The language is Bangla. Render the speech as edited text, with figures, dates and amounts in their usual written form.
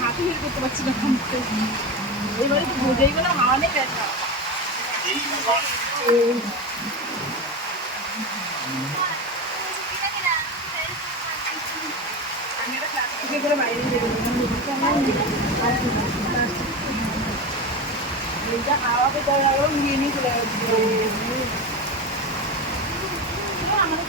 হাতে বের করতে পারছি না এবারে তো বোঝাই গেলাম অনেক ব্যথা বাইরে হাওয়াতে নিয়ে নিয়ে চলে যাচ্ছে আমাদের